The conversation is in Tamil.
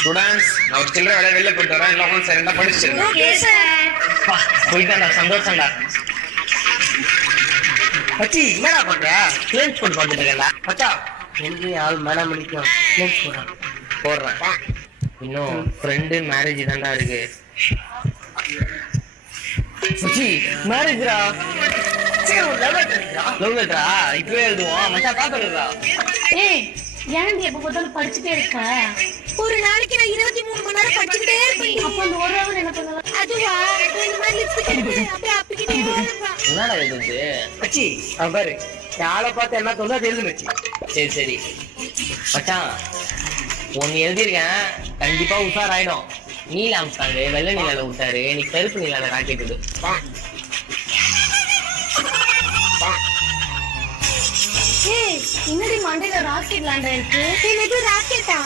ஸ்டூடண்ட்ஸ் நான் ஒரு சில்லறை வேலை வெளில போயிட்டு வரேன். எல்லாம் உட்காந்து சரியா படிச்சிருங்க. Okay sir. போயிட்டாண்டா, சந்தோஷம்டா. மச்சி என்னடா பண்ற? கிளேம்ஸ் போட்டு பார்த்துட்டு இருக்கேன்டா. மச்சா எனக்கு ஆள் மேடம் மணிக்கும் போடுறேன். இன்னும் ஃப்ரெண்டு மேரேஜ் தான்டா இருக்கு. மச்சி மேரேஜ்ரா. லவ் லெட்டரா? இப்பவே எழுதுவோம். மச்சான் பாத்துடுறா. ஏய் ஏன்டி எப்ப பார்த்தாலும் படிச்சுட்டே இருக்க? ஒரு நாளைக்கு நான் 23 மணி நேரம் படிச்சுக்கிட்டே இருப்பேன். அப்ப அந்த ஒரு hour என்ன பண்ணலாம்? அதுவா இந்த மாதிரி லிப்ஸ்டிக் எடுத்து அப்படியே அப்பிக்கிட்டே இருப்பேன். என்னடா எழுதுது? மச்சி அவன் பாரு ஆளை பார்த்து என்ன தோணுதோ அது எழுது மச்சி. சரி சரி மச்சான், ஒன்னு எழுதியிருக்கேன், கண்டிப்பா உஷாராயிடும். நீல அம்சாங்க வெள்ளை நீலால விட்டாரு, இன்னைக்கு கருப்பு நீலால ராக்கெட்டு. ஏய் என்னடி மண்டையில ராக்கெட் லேண்ட் ஆயிருக்கு? என்னது ராக்கெட்டா?